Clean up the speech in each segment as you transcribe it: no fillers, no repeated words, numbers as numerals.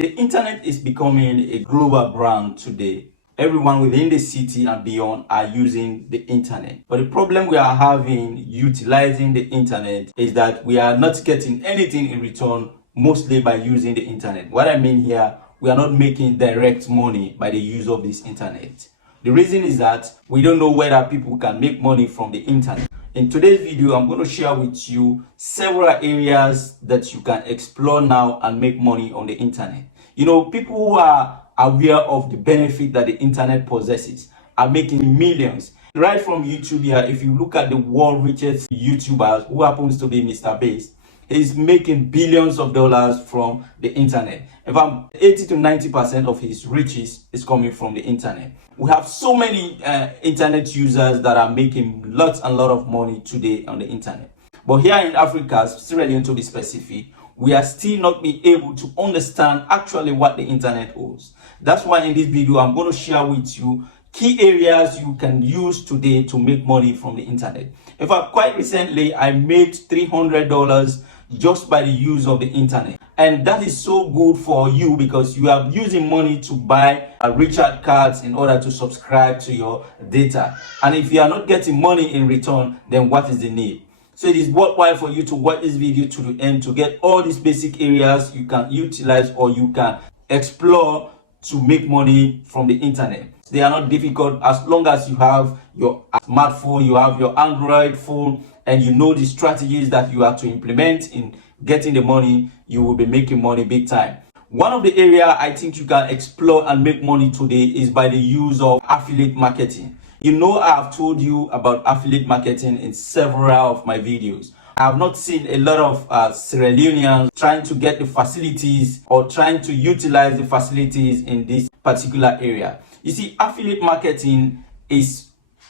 The internet is becoming a global brand today. Everyone within the city and beyond are using the internet. But the problem we are having utilizing the internet is that we are not getting anything in return, mostly by using the internet. What I mean here, we are not making direct money by the use of this internet. The reason is that we don't know whether people can make money from the internet. In today's video, I'm going to share with you several areas that you can explore now and make money on the internet. You know, people who are aware of the benefit that the internet possesses are making millions. Right from YouTube here, if you look at the world richest YouTuber, who happens to be Mr. Beast, he's making billions of dollars from the internet. In fact, 80 to 90% of his riches is coming from the internet. We have so many internet users that are making lots and lot of money today on the internet. But here in Africa, Sierra Leone to be specific, we are still not being able to understand actually what the internet holds. That's why in this video, I'm going to share with you key areas you can use today to make money from the internet. In fact, quite recently, I made $300 just by the use of the internet. And that is so good for you because you are using money to buy recharge cards in order to subscribe to your data. And if you are not getting money in return, then what is the need? So it is worthwhile for you to watch this video to the end to get all these basic areas you can utilize or you can explore to make money from the internet. They are not difficult as long as you have your smartphone, you have your Android phone, and you know the strategies that you have to implement in getting the money. You will be making money big time. One of the areas I think you can explore and make money today is by the use of affiliate marketing. You know, I have told you about affiliate marketing in several of my videos. I have not seen a lot of Sierra Leoneans trying to get the facilities or trying to utilize the facilities in this particular area. You see, affiliate marketing is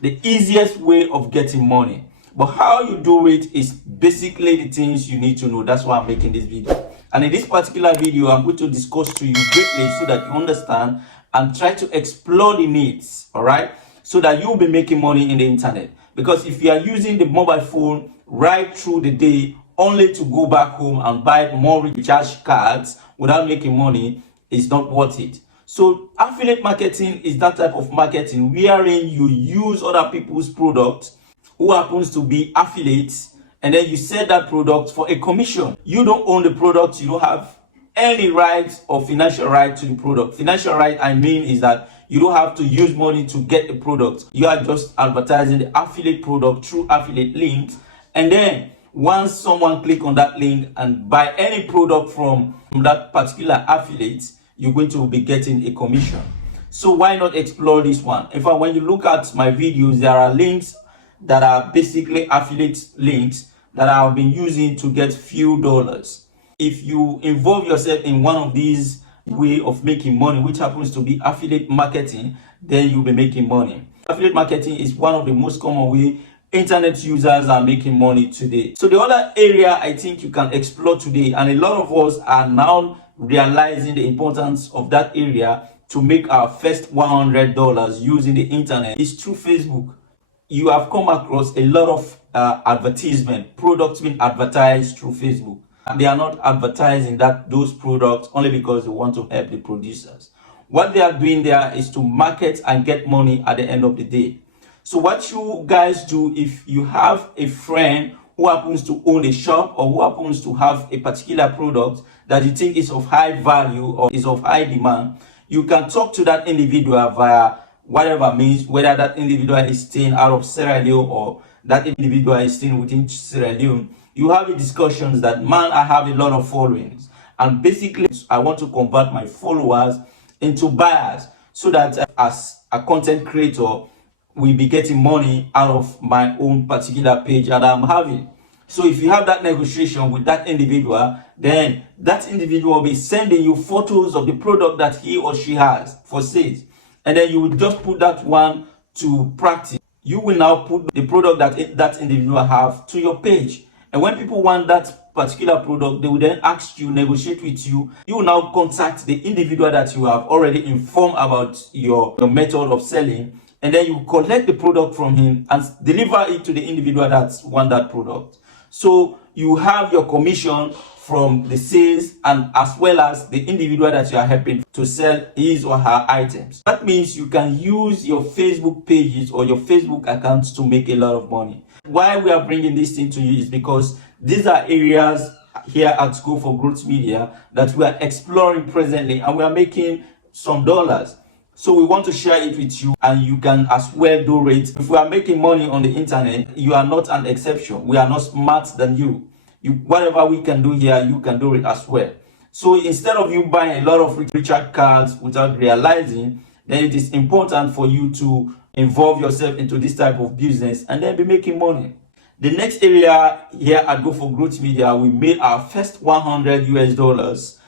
the easiest way of getting money. But how you do it is basically the things you need to know. That's why I'm making this video. And in this particular video, I'm going to discuss to you greatly so that you understand and try to explore the needs, all right? So that you'll be making money in the internet. Because if you are using the mobile phone right through the day only to go back home and buy more recharge cards without making money, it's not worth it. So affiliate marketing is that type of marketing wherein you use other people's products who happens to be affiliates, and then you sell that product for a commission. You don't own the product, you don't have any rights or financial right to the product. Financial right, I mean, is that you don't have to use money to get the product. You are just advertising the affiliate product through affiliate links, and then once someone click on that link and buy any product from that particular affiliate, you're going to be getting a commission. So why not explore this one? In fact, when you look at my videos, there are links that are basically affiliate links that I have been using to get few dollars. If you involve yourself in one of these way of making money, which happens to be affiliate marketing, then you'll be making money. Affiliate marketing is one of the most common way internet users are making money today. So the other area I think you can explore today, and a lot of us are now realizing the importance of that area to make our first $100 using the internet, is through Facebook. You have come across a lot of advertisement, products being advertised through Facebook. And they are not advertising those products only because they want to help the producers. What they are doing there is to market and get money at the end of the day. So what you guys do, if you have a friend who happens to own a shop or who happens to have a particular product that you think is of high value or is of high demand, you can talk to that individual via whatever means, whether that individual is staying out of Sierra Leone or that individual is staying within Sierra Leone. You have a discussions that, man, I have a lot of followings, and basically I want to convert my followers into buyers so that as a content creator, we'll be getting money out of my own particular page that I'm having. So if you have that negotiation with that individual, then that individual will be sending you photos of the product that he or she has for sale. And then you will just put that one to practice. You will now put the product that that individual have to your page. And when people want that particular product, they will then ask you, negotiate with you. You will now contact the individual that you have already informed about your method of selling. And then you collect the product from him and deliver it to the individual that wants that product. So you have your commission from the sales and as well as the individual that you are helping to sell his or her items. That means you can use your Facebook pages or your Facebook accounts to make a lot of money. Why we are bringing this thing to you is because these are areas here at School for Growth Media that we are exploring presently, and we are making some dollars. So we want to share it with you, and you can as well do it. If we are making money on the internet, you are not an exception. We are not smart than you. Whatever we can do here, you can do it as well. So instead of you buying a lot of recharge cards without realizing, then it is important for you to involve yourself into this type of business and then be making money. The next area here at Go for Growth Media, we made our first $100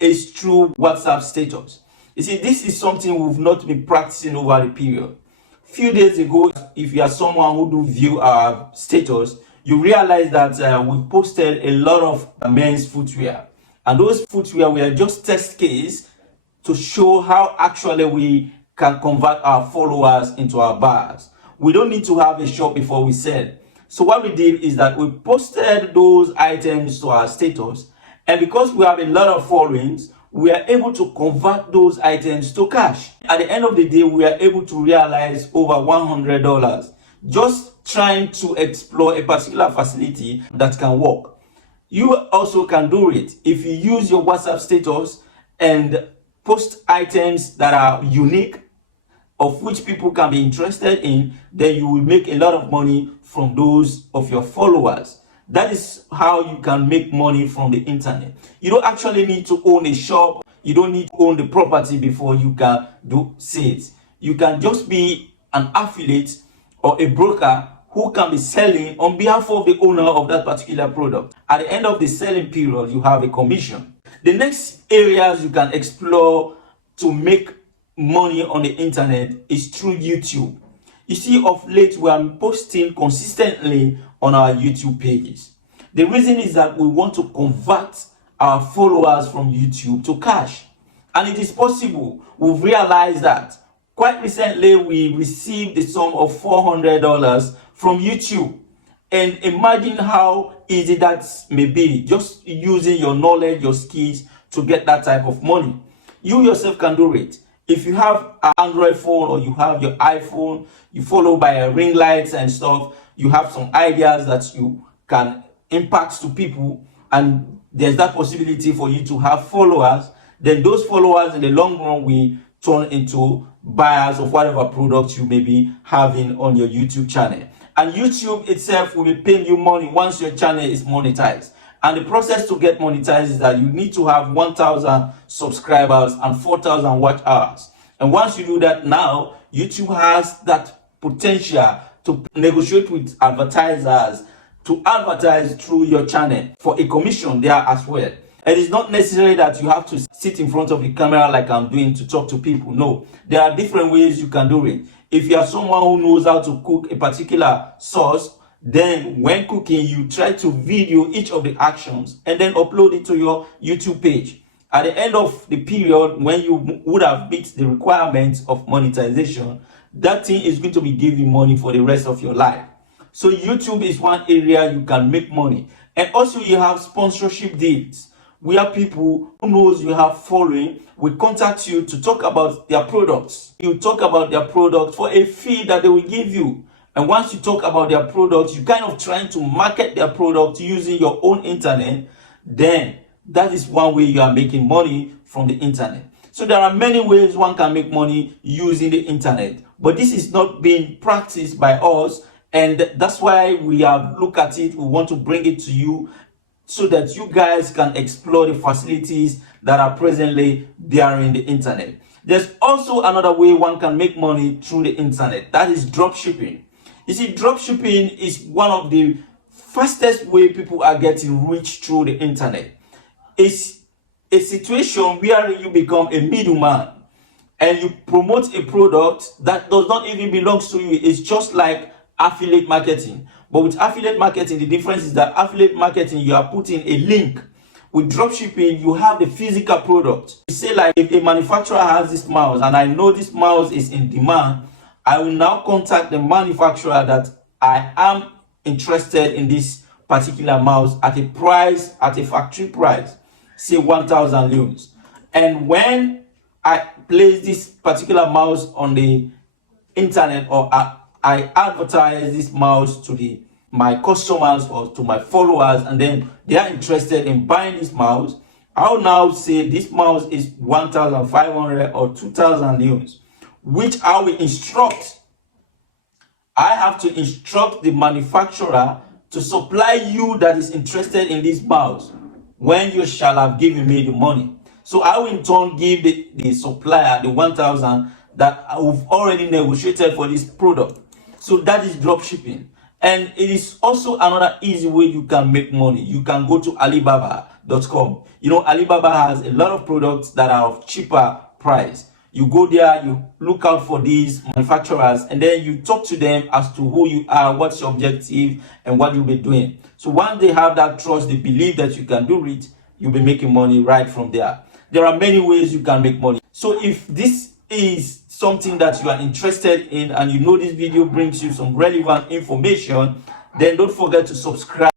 is through WhatsApp status. You see, this is something we've not been practicing over the period. Few days ago, if you are someone who do view our status, you realize that we posted a lot of men's footwear, and those footwear were just test case to show how actually we can convert our followers into our buyers. We don't need to have a shop before we sell. So what we did is that we posted those items to our status, and because we have a lot of followings, we are able to convert those items to cash. At the end of the day, we are able to realize over $100 just trying to explore a particular facility that can work. You also can do it if you use your WhatsApp status and post items that are unique, of which people can be interested in. Then you will make a lot of money from those of your followers. That is how you can make money from the internet. You don't actually need to own a shop. You don't need to own the property before you can do sales. You can just be an affiliate or a broker who can be selling on behalf of the owner of that particular product. At the end of the selling period, you have a commission. The next areas you can explore to make money on the internet is through YouTube. You see, of late we are posting consistently on our YouTube pages. The reason is that we want to convert our followers from YouTube to cash, and it is possible. We've realized that quite recently we received the sum of $400 from YouTube, and imagine how easy that may be, just using your knowledge, your skills to get that type of money. You yourself can do it. If you have an Android phone or you have your iPhone, you follow by a ring lights and stuff, you have some ideas that you can impact to people, and there's that possibility for you to have followers, then those followers in the long run will turn into buyers of whatever product you may be having on your YouTube channel. And YouTube itself will be paying you money once your channel is monetized. And the process to get monetized is that you need to have 1,000 subscribers and 4,000 watch hours. And once you do that, now YouTube has that potential to negotiate with advertisers to advertise through your channel for a commission there as well. It is not necessary that you have to sit in front of the camera like I'm doing to talk to people. No, there are different ways you can do it. If you are someone who knows how to cook a particular sauce, then when cooking, you try to video each of the actions and then upload it to your YouTube page. At the end of the period, when you would have met the requirements of monetization, that thing is going to be giving money for the rest of your life. So YouTube is one area you can make money. And also you have sponsorship deals, where people who knows you have following will contact you to talk about their products. You talk about their product for a fee that they will give you. And once you talk about their products, you're kind of trying to market their product using your own internet, then that is one way you are making money from the internet. So there are many ways one can make money using the internet, but this is not being practiced by us, and that's why we have looked at it. We want to bring it to you so that you guys can explore the facilities that are presently there in the internet. There's also another way one can make money through the internet. That is drop shipping. You see, drop shipping is one of the fastest way people are getting rich through the internet. It's a situation where you become a middleman and you promote a product that does not even belong to you. It's just like affiliate marketing. But with affiliate marketing, the difference is that affiliate marketing, you are putting a link. With dropshipping, you have the physical product. You say, like, if a manufacturer has this mouse and I know this mouse is in demand, I will now contact the manufacturer that I am interested in this particular mouse at a price, at a factory price, say 1,000 leones. And when I place this particular mouse on the internet, or I advertise this mouse to my customers or to my followers, and then they are interested in buying this mouse, I'll now say this mouse is 1,500 or 2,000 leones, which I will instruct. I have to instruct the manufacturer to supply you that is interested in this mouse when you shall have given me the money. So I will in turn give the supplier the 1,000 that I've already negotiated for this product. So that is drop shipping. And it is also another easy way you can make money. You can go to Alibaba.com. You know, Alibaba has a lot of products that are of cheaper price. You go there, you look out for these manufacturers, and then you talk to them as to who you are, what's your objective, and what you'll be doing. So once they have that trust, they believe that you can do it, you'll be making money right from there. There are many ways you can make money. So if this is something that you are interested in, and you know this video brings you some relevant information, then don't forget to subscribe.